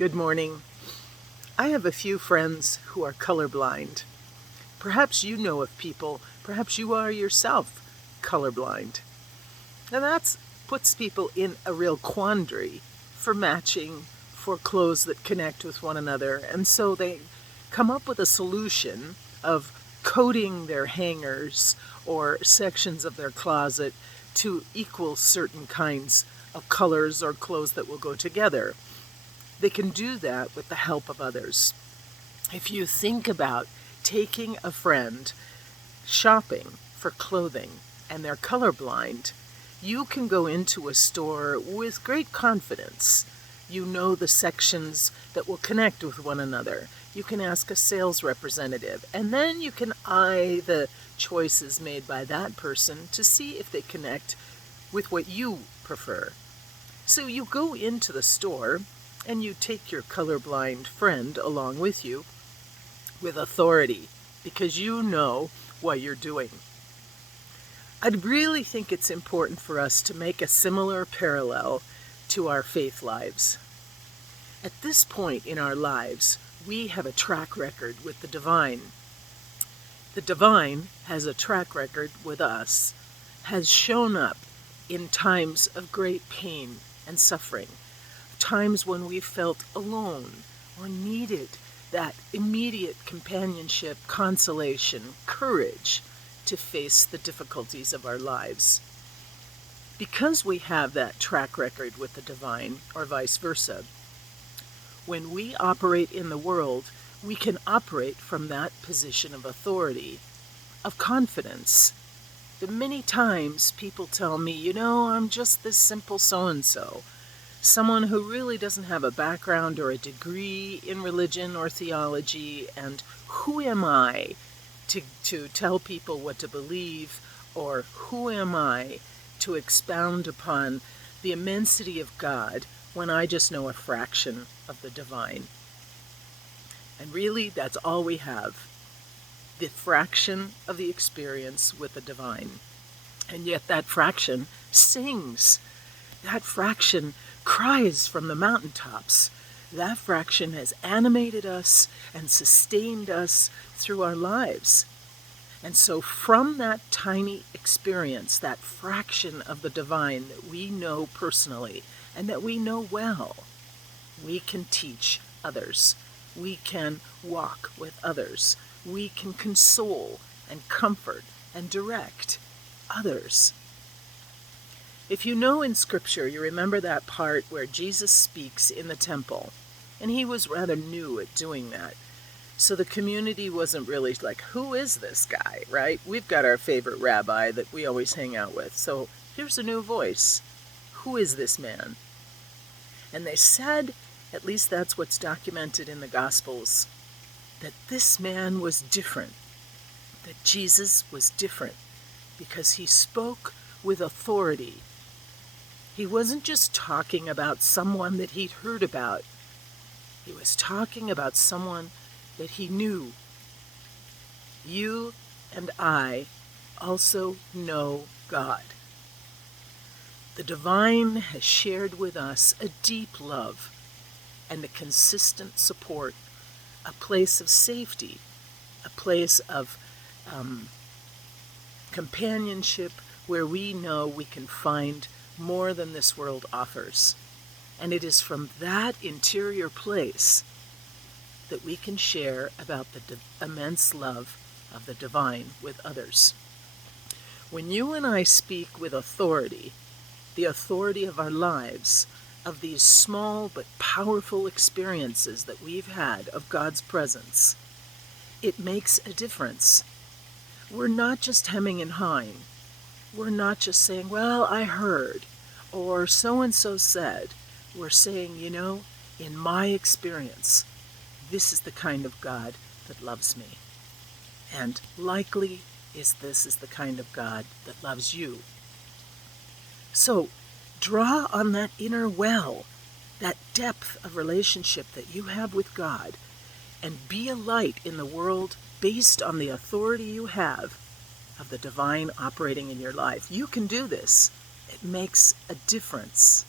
Good morning. I have a few friends who are colorblind. Perhaps you know of people, perhaps you are yourself colorblind. And that puts people in a real quandary for matching, for clothes that connect with one another. And so they come up with a solution of coding their hangers or sections of their closet to equal certain kinds of colors or clothes that will go together. They can do that with the help of others. If you think about taking a friend shopping for clothing and they're colorblind, you can go into a store with great confidence. You know the sections that will connect with one another. You can ask a sales representative, and then you can eye the choices made by that person to see if they connect with what you prefer. So you go into the store and you take your colorblind friend along with you with authority because you know what you're doing. I really think it's important for us to make a similar parallel to our faith lives. At this point in our lives, we have a track record with the divine. The divine has a track record with us, has shown up in times of great pain and suffering, times when we felt alone or needed that immediate companionship, consolation, courage to face the difficulties of our lives. Because we have that track record with the divine, or vice versa, when we operate in the world, we can operate from that position of authority, of confidence. But many times people tell me, I'm just this simple so-and-so. Someone who really doesn't have a background or a degree in religion or theology, and who am I to tell people what to believe, or who am I to expound upon the immensity of God when I just know a fraction of the divine? And really, that's all we have, the fraction of the experience with the divine. And yet that fraction sings. That fraction cries from the mountaintops. That fraction has animated us and sustained us through our lives. And so from that tiny experience, that fraction of the divine that we know personally and that we know well, we can teach others. We can walk with others. We can console and comfort and direct others. If you know in Scripture, you remember that part where Jesus speaks in the temple, and he was rather new at doing that. So the community wasn't really like, who is this guy, right? We've got our favorite rabbi that we always hang out with, so here's a new voice. Who is this man? And they said, at least that's what's documented in the Gospels, that this man was different, that Jesus was different, because he spoke with authority. He wasn't just talking about someone that he'd heard about. He was talking about someone that he knew. You and I also know God. The divine has shared with us a deep love and a consistent support, a place of safety, a place of companionship where we know we can find more than this world offers. And it is from that interior place that we can share about the immense love of the divine with others. When you and I speak with authority, the authority of our lives, of these small but powerful experiences that we've had of God's presence, it makes a difference. We're not just hemming and hawing. We're not just saying, well, I heard, or so-and-so said. We're saying, in my experience, this is the kind of God that loves me. And likely this is the kind of God that loves you. So draw on that inner well, that depth of relationship that you have with God, and be a light in the world based on the authority you have of the divine operating in your life. You can do this. It makes a difference.